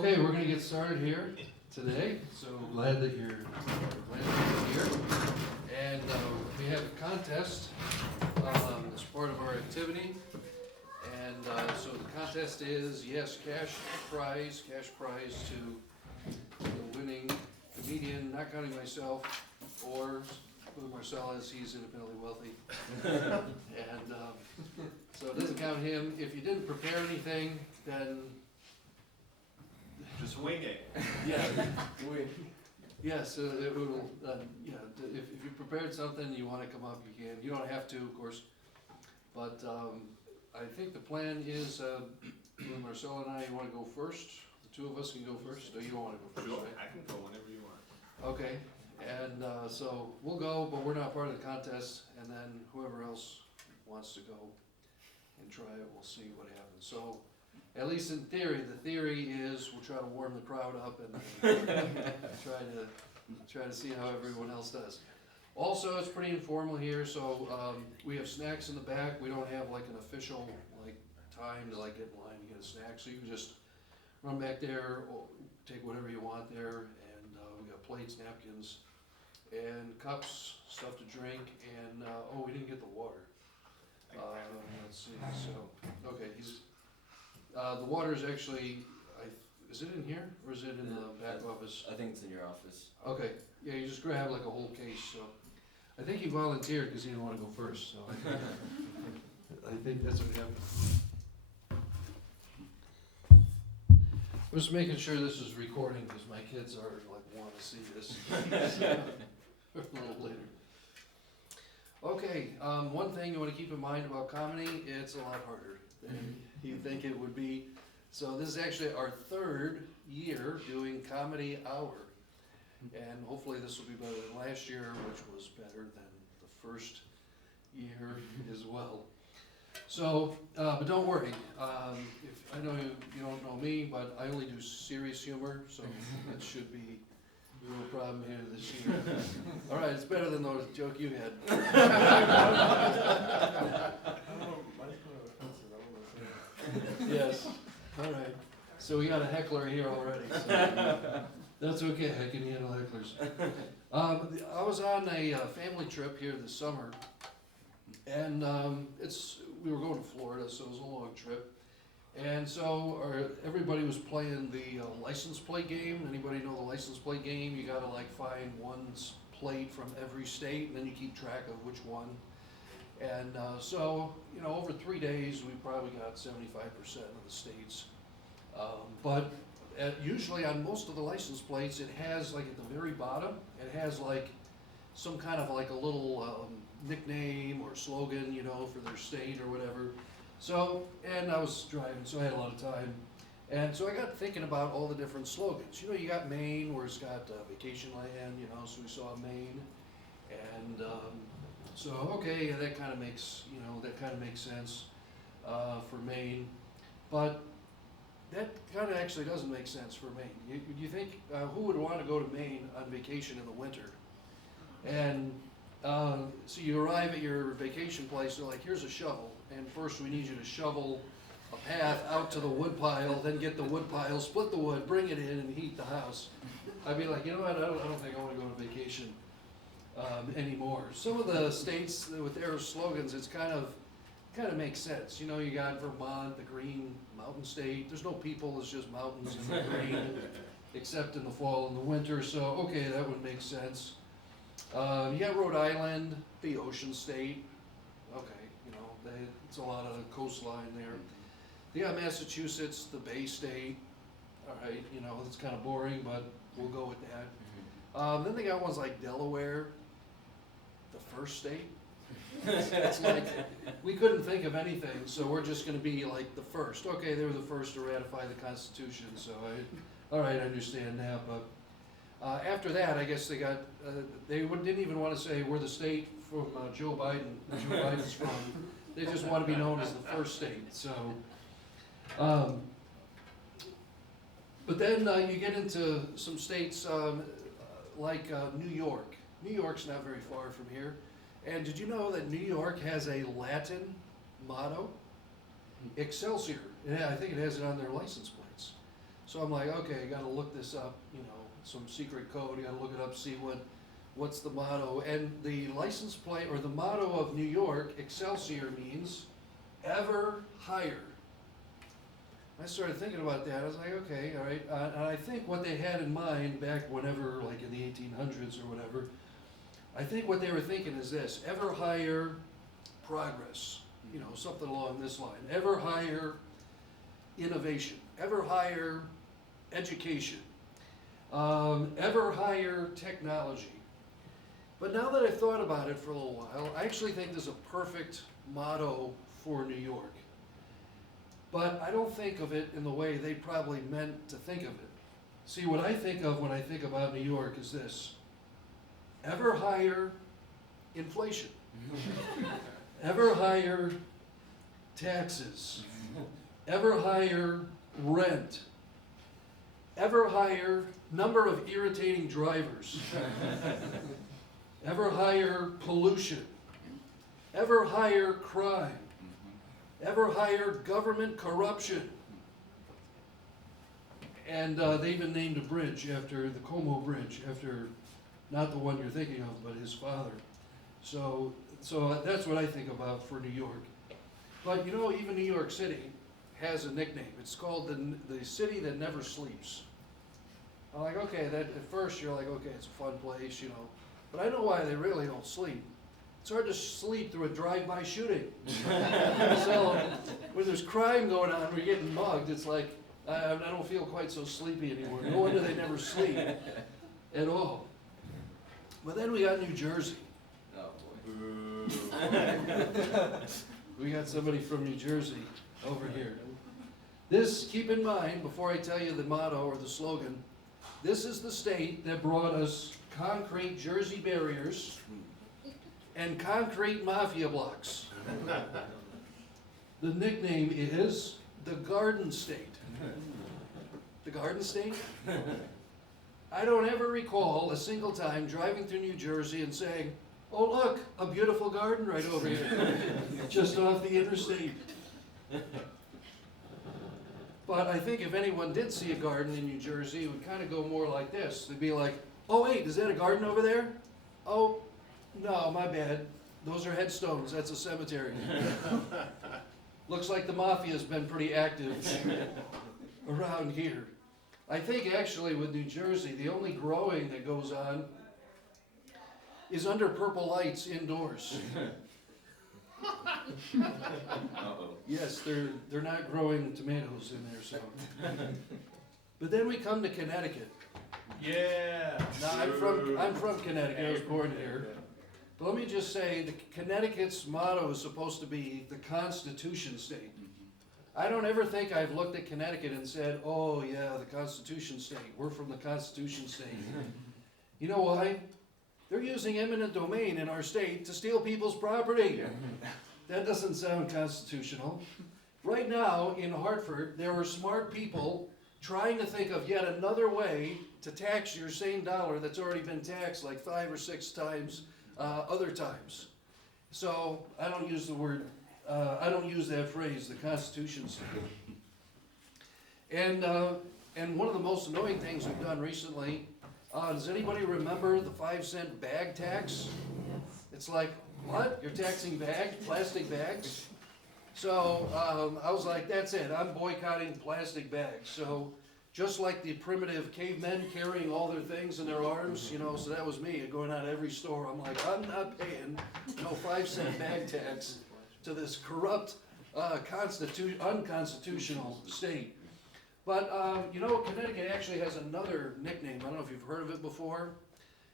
Okay, we're going to get started here today. So glad that you're here. And we have a contest as part of our activity. And so the contest is, yes, cash prize to the winning comedian, not counting myself, or Marcel, as he's independently wealthy. And so it doesn't count him. If you didn't prepare anything, then just wing it. yeah, yes, it will. If you prepared something, you want to come up, you can. You don't have to, of course. But I think the plan is Marcel and I want to go first. The two of us can go first. Or you don't want to go first, Sure, right? I can go whenever you want. Okay. And so we'll go, but we're not part of the contest. And then whoever else wants to go and try it, we'll see what happens. So. At least in theory, the theory is we'll try to warm the crowd up and try to see how everyone else does. Also, it's pretty informal here, so we have snacks in the back. We don't have like an official time to get in line to get a snack, so you can just run back there, or take whatever you want there, and we got plates, napkins, and cups, stuff to drink, and we didn't get the water. Let's see. So okay, the water is actually, is it in here, or is it in the back office? I think it's in your office. Okay, yeah, you just grab like a whole case, so. I think he volunteered because he didn't want to go first, so I think that's what happened. I'm just making sure this is recording because my kids are want to see this a little later. Okay, one thing you want to keep in mind about comedy, it's a lot harder than you think it would be. So this is actually our third year doing Comedy Hour. And hopefully this will be better than last year, which was better than the first year as well. So, but don't worry. If I know you don't know me, but I only do serious humor, so it should be no problem here this year. All right, it's better than the joke you had. Yes, all right. So we got a heckler here already, so that's okay, I can handle hecklers. I was on a family trip here this summer, and we were going to Florida, so it was a long trip. And so everybody was playing the license plate game. Anybody know the license plate game? You gotta find one's plate from every state, and then you keep track of which one. And so, over 3 days, we probably got 75% of the states. But usually on most of the license plates, it has at the very bottom, it has some kind of a little nickname or slogan, for their state or whatever. So, and I was driving, so I had a lot of time. And so I got thinking about all the different slogans. You got Maine, where it's got vacation land, so we saw Maine. And so, okay, yeah, that kind of makes sense for Maine. But that kind of actually doesn't make sense for Maine. You think, who would want to go to Maine on vacation in the winter? And so you arrive at your vacation place, they're like, here's a shovel, and first we need you to shovel a path out to the wood pile, then get the wood pile, split the wood, bring it in, and heat the house. I'd be like, you know what, I don't think I want to go on vacation anymore. Some of the states with their slogans, it's kind of makes sense. You got Vermont, the green mountain state. There's no people, it's just mountains and the green, except in the fall and the winter, so okay, that would make sense. You got Rhode Island, the ocean state. Okay, it's a lot of coastline there. You got Massachusetts, the Bay State. All right, it's kind of boring, but we'll go with that. Then they got ones like Delaware, the first state. It's we couldn't think of anything, so we're just going to be the first. Okay, they were the first to ratify the Constitution, so all right, I understand that, but. After that, I guess they didn't even want to say we're the state from Joe Biden's from. They just want to be known as the first state. So, but then you get into some states like New York. New York's not very far from here. And did you know that New York has a Latin motto? Excelsior. Yeah, I think it has it on their license plates. So I'm like, okay, I gotta look this up, some secret code, I gotta look it up, see what's the motto. And the license plate, or the motto of New York, Excelsior, means ever higher. I started thinking about that. I was like, okay, all right. And I think what they had in mind back whenever, like in the 1800s or whatever, I think what they were thinking is this: ever higher progress, something along this line. Ever higher innovation, ever higher education, ever higher technology. But now that I've thought about it for a little while, I actually think this is a perfect motto for New York. But I don't think of it in the way they probably meant to think of it. See, what I think of when I think about New York is this: ever higher inflation, ever higher taxes, ever higher rent, ever higher number of irritating drivers, ever higher pollution, ever higher crime, ever higher government corruption. And they even named a bridge after the Como Bridge, after not the one you're thinking of, but his father. So that's what I think about for New York. But even New York City has a nickname. It's called the city that never sleeps. I'm like, okay, that at first you're like, okay, it's a fun place, But I know why they really don't sleep. It's hard to sleep through a drive-by shooting. So when there's crime going on, we're getting mugged, it's like, I don't feel quite so sleepy anymore. No wonder they never sleep at all. But then we got New Jersey. Oh boy. We got somebody from New Jersey over here. Keep in mind, before I tell you the motto or the slogan, this is the state that brought us concrete Jersey barriers and concrete mafia blocks. The nickname is the Garden State. The Garden State? I don't ever recall a single time driving through New Jersey and saying, oh look, a beautiful garden right over here, just off the interstate. But I think if anyone did see a garden in New Jersey, it would kind of go more like this. They'd be like, oh wait, is that a garden over there? Oh, no, my bad. Those are headstones, that's a cemetery. Looks like the mafia's been pretty active around here. I think actually with New Jersey, the only growing that goes on is under purple lights indoors. Uh-oh. Yes, they're not growing tomatoes in there, so. But then we come to Connecticut. Yeah. Now, I'm from Connecticut, I was born here. But let me just say, Connecticut's motto is supposed to be the Constitution State. I don't ever think I've looked at Connecticut and said, oh yeah, the Constitution State, we're from the Constitution State. You know why? They're using eminent domain in our state to steal people's property. That doesn't sound constitutional. Right now in Hartford, there are smart people trying to think of yet another way to tax your same dollar that's already been taxed like 5 or 6 times other times. So I don't use that phrase, the Constitution State. And one of the most annoying things we've done recently, does anybody remember the 5-cent bag tax? It's like, what? You're taxing plastic bags? So I was like, that's it, I'm boycotting plastic bags. So just like the primitive cavemen carrying all their things in their arms, so that was me going out of every store. I'm like, I'm not paying no 5-cent bag tax to this corrupt, unconstitutional state. But, Connecticut actually has another nickname. I don't know if you've heard of it before.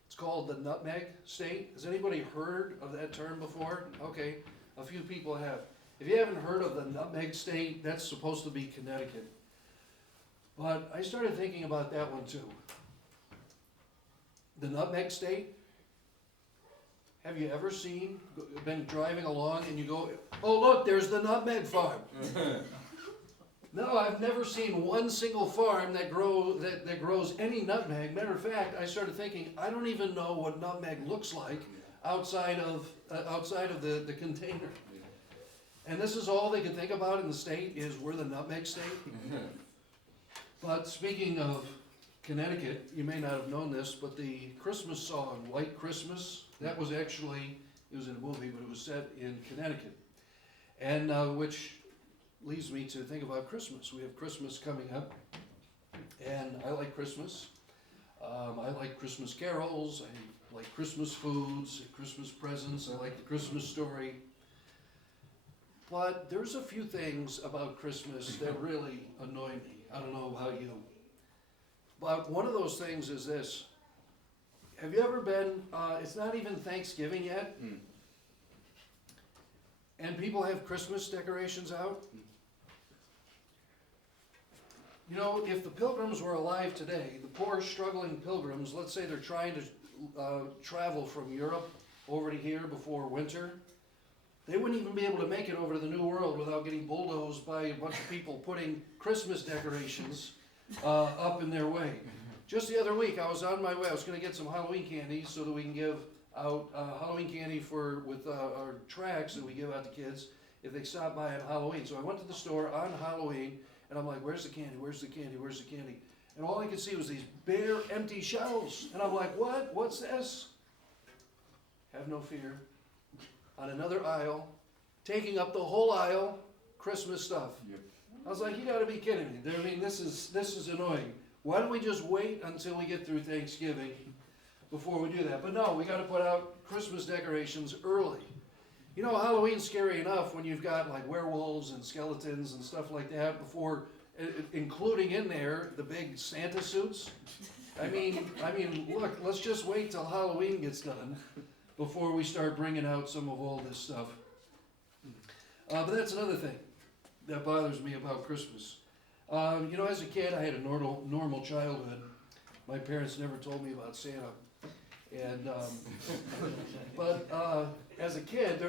It's called the Nutmeg State. Has anybody heard of that term before? Okay, a few people have. If you haven't heard of the Nutmeg State, that's supposed to be Connecticut. But I started thinking about that one too. The Nutmeg State? Have you ever been driving along and you go, oh look, there's the nutmeg farm. No, I've never seen one single farm that grows any nutmeg. Matter of fact, I started thinking, I don't even know what nutmeg looks like outside of the container. And this is all they could think about in the state is we're the Nutmeg State. But speaking of Connecticut, you may not have known this, but the Christmas song, White Christmas, that was actually, it was in a movie, but it was set in Connecticut. And which leads me to think about Christmas. We have Christmas coming up, and I like Christmas. I like Christmas carols, I like Christmas foods, Christmas presents, I like the Christmas story. But there's a few things about Christmas that really annoy me. I don't know about you. But one of those things is this. Have you ever been, it's not even Thanksgiving yet, and people have Christmas decorations out? You know, if the pilgrims were alive today, the poor struggling pilgrims, let's say they're trying to travel from Europe over to here before winter, they wouldn't even be able to make it over to the New World without getting bulldozed by a bunch of people putting Christmas decorations up in their way. Just the other week, I was on my way. I was going to get some Halloween candy so that we can give out Halloween candy with our tracts that we give out to kids if they stop by on Halloween. So I went to the store on Halloween, and I'm like, where's the candy? Where's the candy? Where's the candy? And all I could see was these bare, empty shelves. And I'm like, what? What's this? Have no fear. On another aisle, taking up the whole aisle, Christmas stuff. Yep. I was like, you gotta be kidding me. I mean, this is annoying. Why don't we just wait until we get through Thanksgiving before we do that? But no, we gotta put out Christmas decorations early. You know, Halloween's scary enough when you've got like werewolves and skeletons and stuff like that before, including in there the big Santa suits. I mean, look, let's just wait till Halloween gets done before we start bringing out some of all this stuff. But that's another thing that bothers me about Christmas. You know, as a kid, I had a normal childhood. My parents never told me about Santa. And, but as a kid,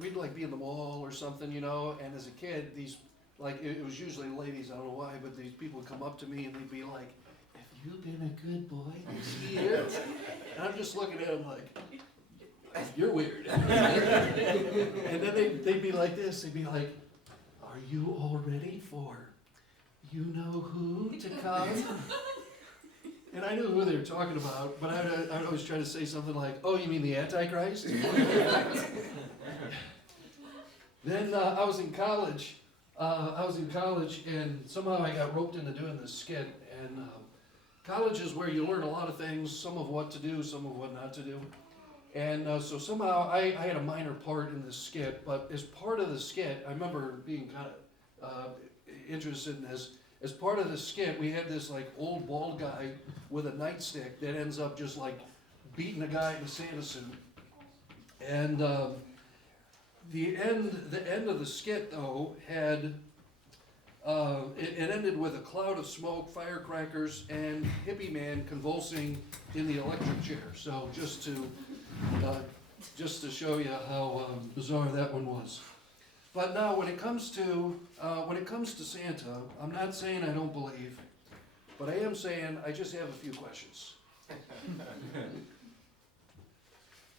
we'd like be in the mall or something, you know, and as a kid, these, like, it was usually ladies, I don't know why, but these people would come up to me and they'd be like, have you been a good boy this year? And I'm just looking at them like, you're weird. And then they'd be like this, they'd be like, are you all ready for you know who to come? And I knew who they were talking about, but I'd always try to say something like, oh, you mean the Antichrist? Then I was in college, and somehow I got roped into doing this skit, and college is where you learn a lot of things, some of what to do, some of what not to do. And so somehow I had a minor part in this skit, but as part of the skit, I remember being kind of interested in this. As part of the skit, we had this like old bald guy with a nightstick that ends up just like beating a guy in a Santa suit. And the end of the skit though had it ended with a cloud of smoke, firecrackers, and hippie man convulsing in the electric chair. So just to show you how bizarre that one was. But now when it comes to Santa, I'm not saying I don't believe, but I am saying I just have a few questions.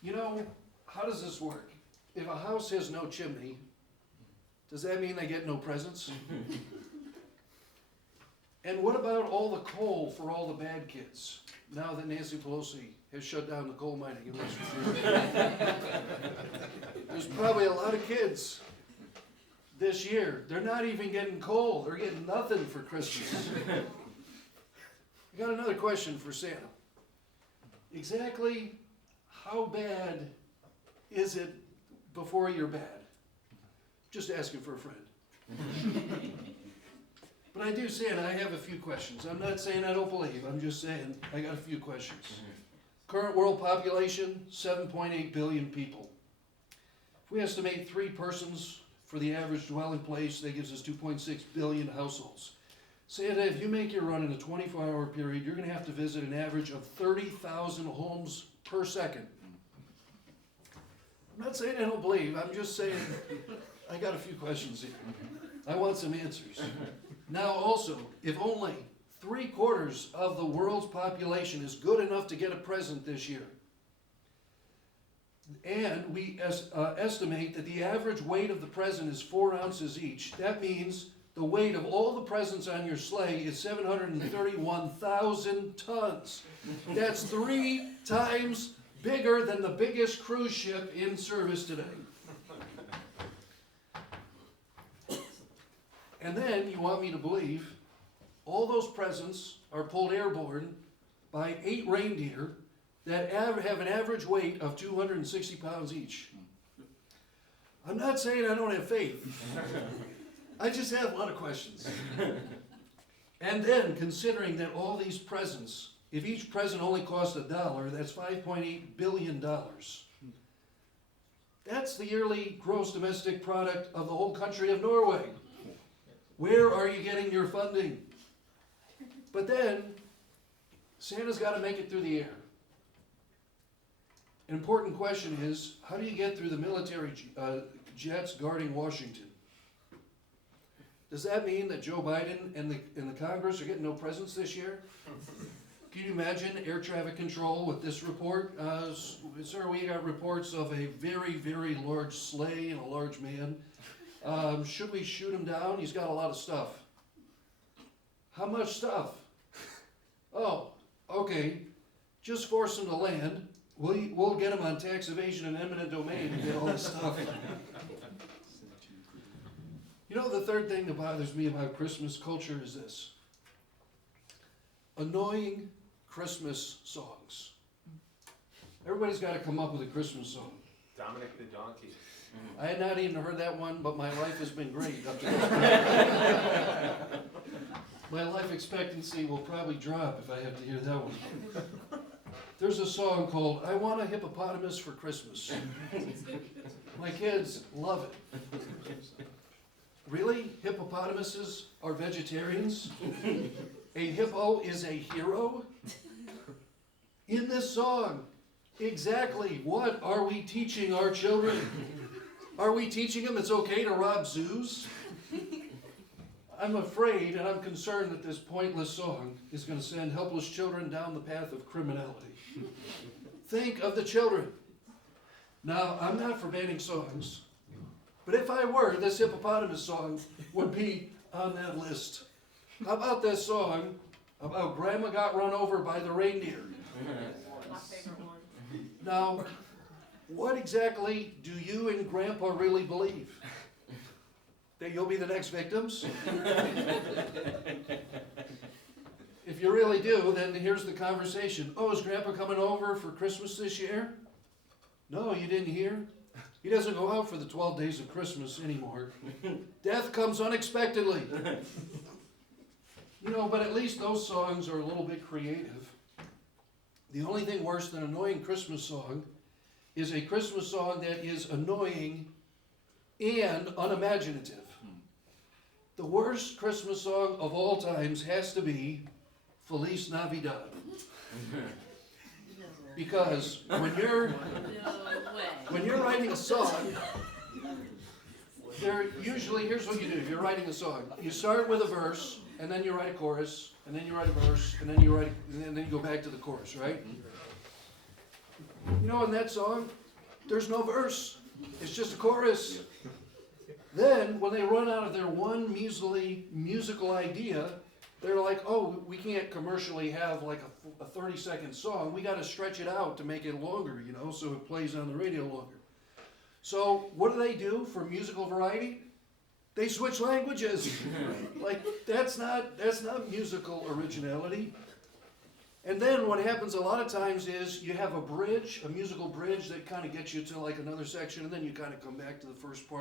You know, how does this work? If a house has no chimney, does that mean they get no presents? And what about all the coal for all the bad kids, now that Nancy Pelosi has shut down the coal mining in West Virginia? There's probably a lot of kids this year. They're not even getting coal. They're getting nothing for Christmas. I got another question for Santa. Exactly how bad is it before you're bad? Just asking for a friend. But I do say, and I have a few questions. I'm not saying I don't believe. I'm just saying I got a few questions. Current world population, 7.8 billion people. If we estimate 3 persons for the average dwelling place, that gives us 2.6 billion households. Santa, if you make your run in a 24-hour period, you're going to have to visit an average of 30,000 homes per second. I'm not saying I don't believe. I'm just saying I got a few questions here. I want some answers. Now also, if only 3/4 of the world's population is good enough to get a present this year, and we estimate that the average weight of the present is 4 ounces each, that means the weight of all the presents on your sleigh is 731,000 tons. That's 3 times bigger than the biggest cruise ship in service today. And then you want me to believe all those presents are pulled airborne by 8 reindeer that have an average weight of 260 pounds each. I'm not saying I don't have faith. I just have a lot of questions. And then, considering that all these presents, if each present only cost $1, that's $5.8 billion. That's the yearly gross domestic product of the whole country of Norway. Where are you getting your funding? But then, Santa's got to make it through the air. An important question is, how do you get through the military jets guarding Washington? Does that mean that Joe Biden and the Congress are getting no presents this year? Can you imagine air traffic control with this report? Sir, we got reports of a very, very large sleigh and a large man. Should we shoot him down? He's got a lot of stuff. How much stuff? Oh, okay. Just force him to land. We'll get him on tax evasion and eminent domain and get all this stuff. You know, the third thing that bothers me about Christmas culture is this. Annoying Christmas songs. Everybody's got to come up with a Christmas song. Dominic the Donkey. I had not even heard that one, but my life has been great up to this point. My life expectancy will probably drop if I have to hear that one. There's a song called I Want a Hippopotamus for Christmas. My kids love it. Really? Hippopotamuses are vegetarians? A hippo is a hero? In this song, exactly what are we teaching our children? Are we teaching them it's okay to rob zoos? I'm afraid and I'm concerned that this pointless song is going to send helpless children down the path of criminality. Think of the children. Now, I'm not for banning songs, but if I were, this hippopotamus song would be on that list. How about this song about Grandma got run over by the reindeer? My favorite one. Now, what exactly do you and Grandpa really believe? That you'll be the next victims? If you really do, then here's the conversation. Oh, is Grandpa coming over for Christmas this year? No, you didn't hear? He doesn't go out for the 12 days of Christmas anymore. Death comes unexpectedly. You know, but at least those songs are a little bit creative. The only thing worse than an annoying Christmas song is a Christmas song that is annoying and unimaginative. The worst Christmas song of all times has to be Feliz Navidad. Because when you're writing a song, usually, here's what you do. If you're writing a song, you start with a verse, and then you write a chorus, and then you write a verse, and then you go back to the chorus, right? You know, in that song, there's no verse. It's just a chorus. Then, when they run out of their one measly musical idea, they're like, oh, we can't commercially have like a 30-second song. We got to stretch it out to make it longer, you know, so it plays on the radio longer. So what do for musical variety? They switch languages. Like, that's not musical originality. And then what happens a lot of times is you have a bridge, a musical bridge that kind of gets you to like another section, and then you kind of come back to the first part.